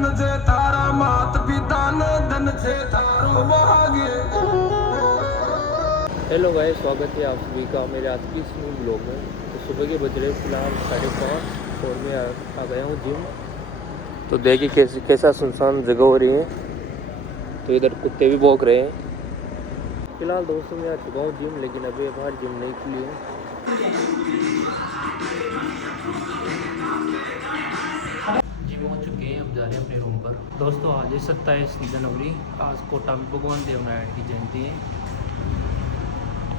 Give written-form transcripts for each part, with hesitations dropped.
धन छे तारा मात पिता ने धन छे तारो भाग्य। हेलो गाइस, स्वागत है आप सभी का मेरे आज की इस न्यू ब्लॉग में। तो सुबह के बज रहे फिलहाल 5:30 और मैं आ गया हूँ जिम। तो देखिए कैसा सुनसान जगह हो रही है। तो इधर कुत्ते भी भौंक रहे हैं। फिलहाल दोस्तों मैं आ चुका हूँ जिम, लेकिन अभी बाहर जिम नहीं खुली है। जिम हो चुके हैं, अब जा रहे हैं अपने रूम पर। दोस्तों आज है 27 जनवरी। आज कोटा में भगवान देव नारायण की जयंती है।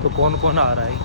तो कौन कौन आ रहा है?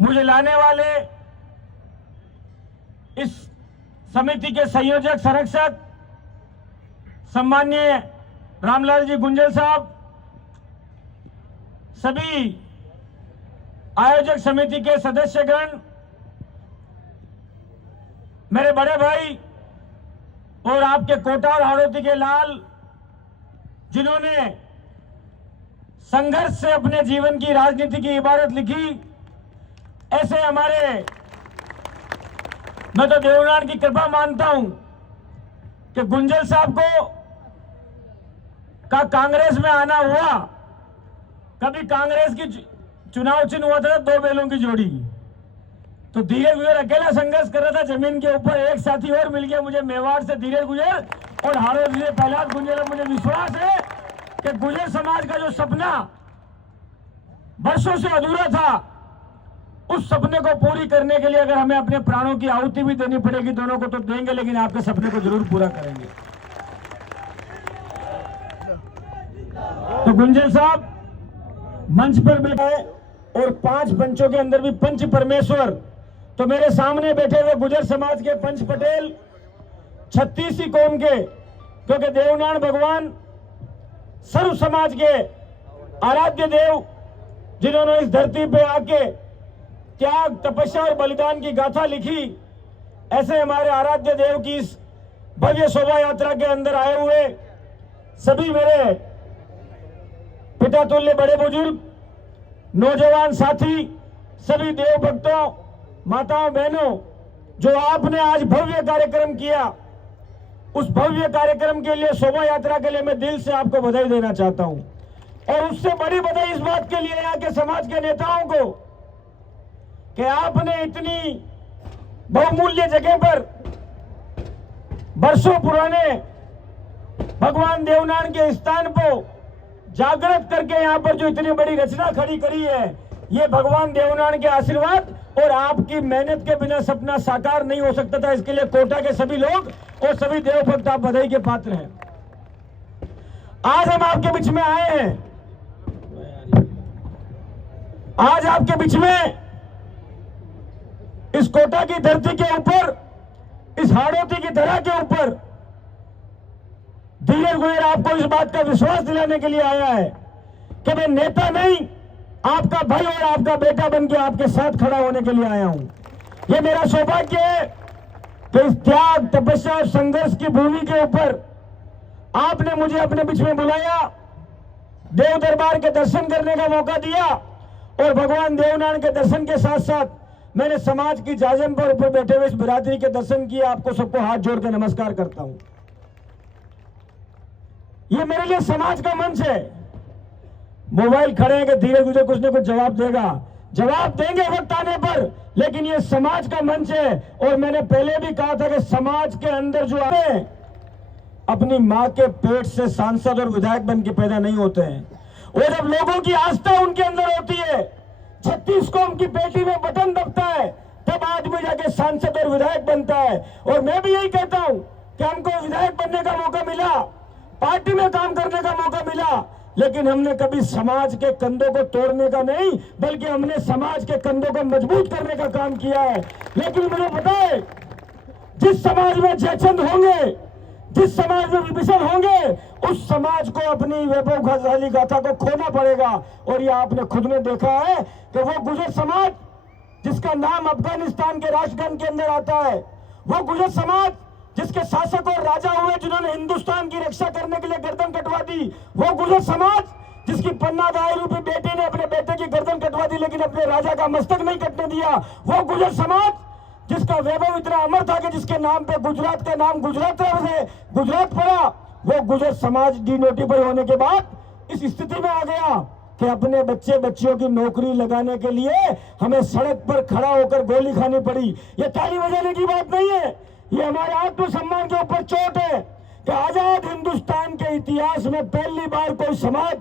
मुझे लाने वाले इस समिति के संयोजक संरक्षक सम्माननीय रामलाल जी गुंजल साहब, सभी आयोजक समिति के सदस्यगण, मेरे बड़े भाई और आपके कोटा और हाड़ौती के लाल, जिन्होंने संघर्ष से अपने जीवन की राजनीति की इबारत लिखी, ऐसे हमारे, मैं तो देवनान की कृपा मानता हूं कि गुंजल साहब को का कांग्रेस में आना हुआ। कभी कांग्रेस की चुनाव चिन्ह हुआ था 2 बैलों की जोड़ी, तो धीरज गुजर अकेला संघर्ष कर रहा था जमीन के ऊपर। एक साथी और मिल गया मुझे मेवाड़ से धीरज गुजर और हाड़ौती से प्रहलाद गुंजल। मुझे विश्वास है कि गुजर समाज का जो सपना वर्षों से अधूरा था, उस सपने को पूरी करने के लिए अगर हमें अपने प्राणों की आहुति भी देनी पड़ेगी दोनों को तो देंगे, लेकिन आपके सपने को जरूर पूरा करेंगे। तो गुंजल साहब मंच पर बैठे और 5 पंचों के अंदर भी पंच परमेश्वर, तो मेरे सामने बैठे हुए गुजर समाज के पंच पटेल 36 कौम के, क्योंकि देवनारायण भगवान सर्व समाज के आराध्य देव, जिन्होंने इस धरती पे आके त्याग, तपस्या और बलिदान की गाथा लिखी, ऐसे हमारे आराध्य देव की इस भव्य शोभा यात्रा के अंदर आए हुए सभी मेरे पिता तुल्य बड़े बुजुर्ग, नौजवान साथी, सभी देव भक्तों, माताओं, बहनों, जो आपने आज भव्य कार्यक्रम किया, उस भव्य कार्यक्रम के लिए, शोभा यात्रा के लिए मैं दिल से आपको बधाई देना चाहता हूं। और उससे बड़ी बधाई इस बात के लिए है कि समाज के नेताओं को, कि आपने इतनी बहुमूल्य जगह पर वर्षों पुराने भगवान देवनारायण के स्थान को जागृत करके यहाँ पर जो इतनी बड़ी रचना खड़ी करी है, ये भगवान देवनारायण के आशीर्वाद और आपकी मेहनत के बिना सपना साकार नहीं हो सकता था। इसके लिए कोटा के सभी लोग और सभी देव भक्त आप बधाई के पात्र हैं। आज हम आपके बीच में आए हैं, आज आपके बीच में इस कोटा की धरती के ऊपर, इस हाड़ौती की धरा के ऊपर धीरज गुजर आपको इस बात का विश्वास दिलाने के लिए आया है कि मैं नेता नहीं, आपका भाई और आपका बेटा बनकर आपके साथ खड़ा होने के लिए आया हूं। ये मेरा सौभाग्य है कि इस त्याग, तपस्या और संघर्ष की भूमि के ऊपर आपने मुझे अपने बीच में बुलाया, देव दरबार के दर्शन करने का मौका दिया और भगवान देवनारायण के दर्शन के साथ साथ मैंने समाज की जाजम पर ऊपर बैठे हुए इस बिरादरी के दर्शन किए। आपको सबको हाथ जोड़ के नमस्कार करता हूं। ये मेरे लिए समाज का मंच है। मोबाइल खड़े हैं कि धीरे धीरे कुछ न कुछ जवाब देगा, जवाब देंगे वक्त आने पर, लेकिन ये समाज का मंच है। और मैंने पहले भी कहा था कि समाज के अंदर जो आते अपनी मां के पेट से सांसद और विधायक बन के पैदा नहीं होते हैं, और जब लोगों की आस्था उनके अंदर होती है, 36 कौम की बेटी में बटन दबता है, तब आदमी जाके सांसद और विधायक बनता है। और मैं भी यही कहता हूं कि हमको विधायक बनने का मौका मिला, पार्टी में काम करने का मौका मिला, लेकिन हमने कभी समाज के कंधों को तोड़ने का नहीं, बल्कि हमने समाज के कंधों को मजबूत करने का काम किया है। लेकिन मुझे पता है, जिस समाज में जयचंद होंगे, जिस समाज में विभीषण होंगे, उस समाज को अपनी वैभवशाली गाथा को खोना पड़ेगा। और ये आपने खुद में देखा है कि वो गुजर समाज जिसका नाम अफगानिस्तान के राष्ट्रगान के अंदर आता है, वो गुजर समाज जिसके शासक और राजा हुए जिन्होंने हिंदुस्तान की रक्षा करने के लिए गर्दन कटवा दी, वो गुजर समाज जिसकी पन्ना दाई रूपी बेटी ने अपने बेटे की गर्दन कटवा दी लेकिन अपने राजा का मस्तक नहीं कटने दिया, वो गुजर समाज जिसका वैभव इतना अमर था कि जिसके नाम पे गुजरात का नाम गुजरात पड़ा, वो गुजर समाज डिनोटिफाई होने के बाद इस स्थिति में आ गया कि अपने बच्चे बच्चियों की नौकरी लगाने के लिए हमें सड़क पर खड़ा होकर गोली खानी पड़ी। ये ताली बजाने की बात नहीं है, ये हमारे आत्मसम्मान के ऊपर चोट है कि आजाद हिंदुस्तान के इतिहास में पहली बार कोई समाज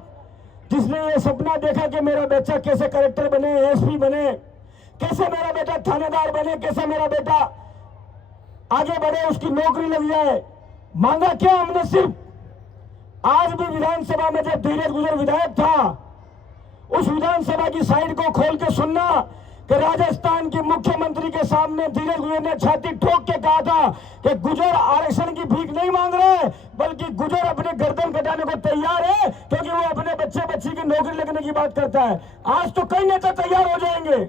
जिसने ये सपना देखा कि मेरा बच्चा कैसे कलेक्टर बने, एसपी बने, कैसे मेरा बेटा थानेदार बने, कैसे मेरा बेटा आगे बढ़े, उसकी नौकरी लग जाए। मांगा क्या हमने? सिर्फ आज भी विधानसभा में जब धीरज गुजर विधायक था, उस विधानसभा की साइड को खोल के सुनना कि राजस्थान के मुख्यमंत्री के सामने धीरज गुजर ने छाती ठोक के कहा था कि गुजर आरक्षण की भीख नहीं मांग रहे, बल्कि गुजर अपने गर्दन कटाने को तैयार है, क्योंकि वो अपने बच्चे बच्ची की नौकरी लगने की बात करता है। आज तो कई नेता तैयार हो जाएंगे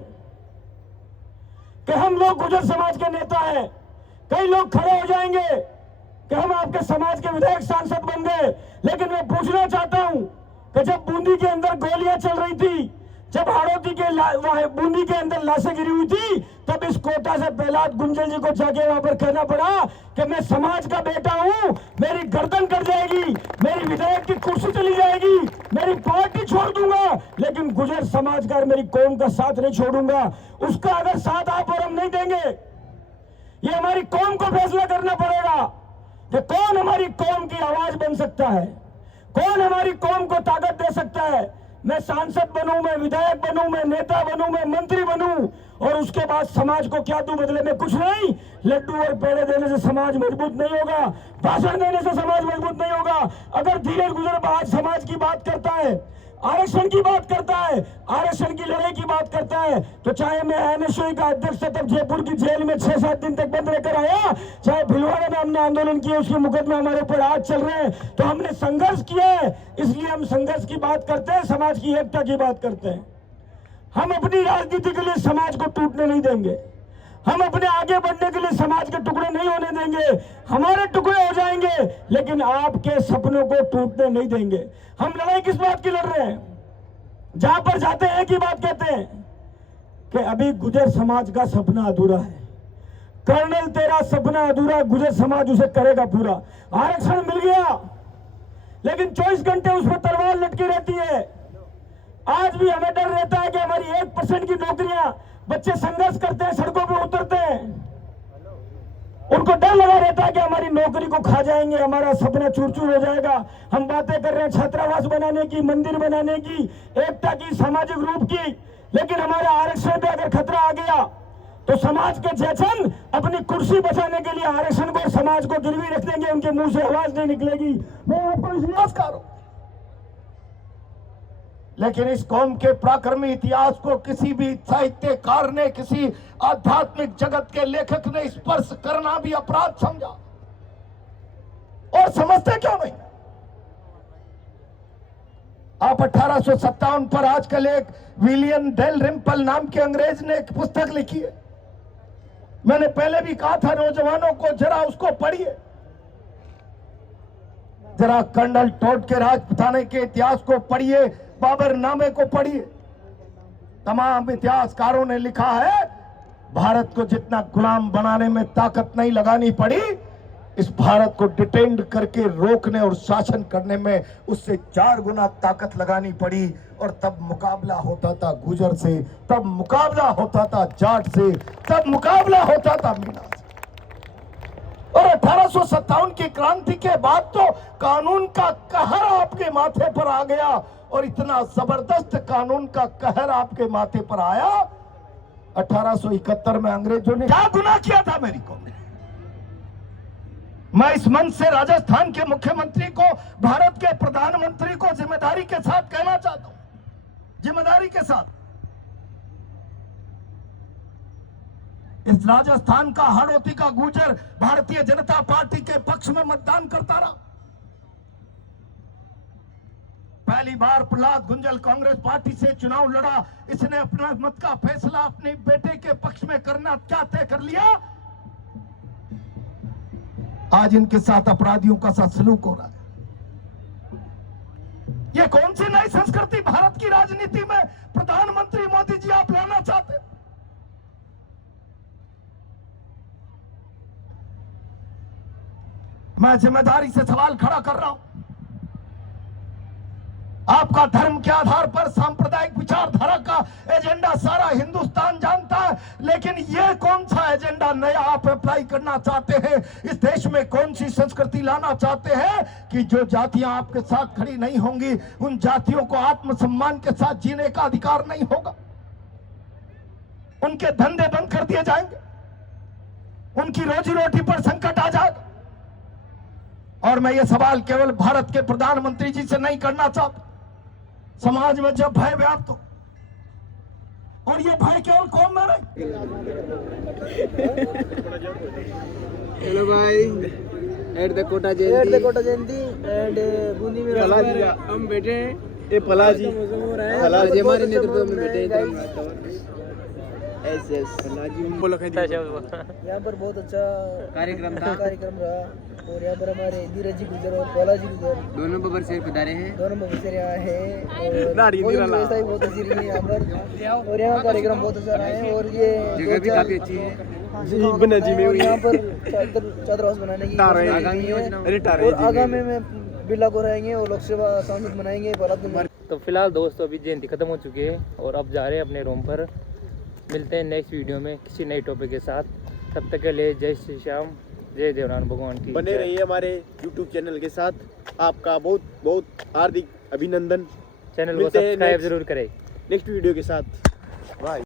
कि हम लोग गुजर समाज के नेता हैं, कई लोग खड़े हो जाएंगे कि हम आपके समाज के विधायक सांसद बन गए। लेकिन मैं पूछना चाहता हूं कि जब बूंदी के अंदर गोलियां चल रही थी, जब हाड़ौती के बूंदी के अंदर लाशें गिरी हुई थी, तब इस कोटा से प्रहलाद गुंजल जी को जाके वहां पर कहना पड़ा कि मैं समाज का बेटा हूं, मेरी गर्दन कट जाएगी, मेरी विधायक की कुर्सी चली जाएगी, मेरी पार्टी छोड़ दूंगा, लेकिन गुजर समाज का और मेरी कौम का साथ नहीं छोड़ूंगा। उसका अगर साथ आप और हम नहीं देंगे, ये हमारी कौम को फैसला करना पड़ेगा कि कौन हमारी कौम की आवाज बन सकता है, कौन हमारी कौम को ताकत दे सकता है। मैं सांसद बनूं, मैं विधायक बनूं, मैं नेता बनूं, मैं मंत्री बनूं, और उसके बाद समाज को क्या दूं बदले में? कुछ नहीं। लड्डू और पेड़े देने से समाज मजबूत नहीं होगा, भाषण देने से समाज मजबूत नहीं होगा। अगर धीरज गुजर आज समाज की बात करता है, आरक्षण की बात करता है, आरक्षण की लड़ाई की बात करता है, तो चाहे मैं एनएसयूआई का अध्यक्ष था तब जयपुर की जेल में 6-7 दिन तक बंद रहकर आया, चाहे भिलवाड़ा में हमने आंदोलन किया, उसके मुकदमे हमारे ऊपर आज चल रहे हैं, तो हमने संघर्ष किया है, इसलिए हम संघर्ष की बात करते हैं, समाज की एकता की बात करते हैं। हम अपनी राजनीति के लिए समाज को टूटने नहीं देंगे, हम अपने आगे बढ़ने के लिए समाज के टुकड़े नहीं होने देंगे। हमारे टुकड़े हो जाएंगे, लेकिन आपके सपनों को टूटने नहीं देंगे। हम लड़ाई किस बात की लड़ रहे हैं? जहां पर जाते हैं एक ही बात कहते हैं कि अभी गुजर समाज का सपना अधूरा है। कर्नल तेरा सपना अधूरा, गुजर समाज उसे करेगा पूरा। आरक्षण मिल गया, लेकिन 24 घंटे उस पर तलवार लटकी रहती है। आज भी हमें डर रहता है कि हमारी 1% की नौकरियां, बच्चे संघर्ष करते हैं, सड़कों पे उतरते हैं, उनको डर लगा रहता है कि हमारी नौकरी को खा जाएंगे, हमारा सपना चूर चूर हो जाएगा। हम बातें कर रहे हैं छात्रावास बनाने की, मंदिर बनाने की, एकता की, सामाजिक रूप की, लेकिन हमारे आरक्षण पे अगर खतरा आ गया तो समाज के जैसन अपनी कुर्सी बचाने के लिए आरक्षण को, समाज को गिरवी रख देंगे, उनके मुंह से आवाज नहीं निकलेगी। मैं आपको इसलिए नमस्कार हूं, लेकिन इस कौम के पराक्रमी इतिहास को किसी भी साहित्यकार ने, किसी आध्यात्मिक जगत के लेखक ने स्पर्श करना भी अपराध समझा। और समझते क्यों नहीं? आप 1857 पर आजकल एक विलियम डेल रिम्पल नाम के अंग्रेज ने एक पुस्तक लिखी है। मैंने पहले भी कहा था नौजवानों को, जरा उसको पढ़िए, जरा कर्नल टॉड के राजपुताने के इतिहास को पढ़िए, बाबर नामे को पढ़िए। तमाम इतिहासकारों ने लिखा है, भारत को जितना गुलाम बनाने में ताकत नहीं लगानी पड़ी, इस भारत को डिटेंड करके रोकने और शासन करने में उससे 4 गुना ताकत लगानी पड़ी। और तब मुकाबला होता था गुजर से, तब मुकाबला होता था जाट से, तब मुकाबला होता था मीना से। और 1857 की क्रांति के बाद तो कानून का कहर आपके माथे पर आ गया, और इतना जबरदस्त कानून का कहर आपके माथे पर आया। 1871 में अंग्रेजों ने क्या गुनाह किया था मेरी कौम ने? मैं इस मंच से राजस्थान के मुख्यमंत्री को, भारत के प्रधानमंत्री को जिम्मेदारी के साथ कहना चाहता हूं, जिम्मेदारी के साथ, इस राजस्थान का हाड़ौती का गुजर भारतीय जनता पार्टी के पक्ष में मतदान करता रहा। पहली बार प्रहलाद गुंजल कांग्रेस पार्टी से चुनाव लड़ा, इसने अपना मत का फैसला अपने बेटे के पक्ष में करना क्या तय कर लिया। आज इनके साथ अपराधियों का साथ सलूक हो रहा है। ये कौन सी नई संस्कृति भारत की राजनीति में प्रधानमंत्री मोदी जी आप लाना चाहते? मैं जिम्मेदारी से सवाल खड़ा कर रहा हूं। आपका धर्म के आधार पर सांप्रदायिक विचारधारा का एजेंडा सारा हिंदुस्तान जानता है, लेकिन ये कौन सा एजेंडा नया आप अप्लाई करना चाहते हैं? इस देश में कौन सी संस्कृति लाना चाहते हैं कि जो जातियां आपके साथ खड़ी नहीं होंगी, उन जातियों को आत्मसम्मान के साथ जीने का अधिकार नहीं होगा, उनके धंधे बंद कर दिए जाएंगे, उनकी रोजी रोटी पर संकट आ जाएगा। और मैं ये सवाल केवल भारत के प्रधानमंत्री जी से नहीं करना चाहता। समाज में जब भय व्याप्त हो और ये भय केवल कौन में नहीं। हेलो भाई, at the Kota Jayanti and Bundi में हम बैठे हैं। ये फलाजी हमारे नेतृत्व में बैठे हैं। यहाँ पर बहुत अच्छा कार्यक्रम रहा और यहाँ पर हमारे धीरज जी गुजर और बालाजी गुजर दोनों बबरसेर पधारे हैं। दोनों बबरसेर यहाँ है और व्यवस्था भी बहुत अच्छी रही है यहाँ पर। और यहाँ कार्यक्रम बहुत अच्छा रहा है और ये जगह भी काफी अच्छी है। और यहाँ पर चादर हाउस बनाने की और आगामी में बिरला को रहेंगे और लोकसभा सांसद बनाएंगे। तो फिलहाल दोस्तों अभी जयंती खत्म हो चुकी है और अब जा रहे हैं अपने रूम पर। मिलते हैं नेक्स्ट वीडियो में किसी नए टॉपिक के साथ। तब तक के लिए जय श्री श्याम, जय देवरान भगवान की। बने रहिए हमारे YouTube चैनल के साथ। आपका बहुत बहुत हार्दिक अभिनंदन। चैनल को सब्सक्राइब जरूर करें। नेक्स्ट वीडियो के साथ बाय।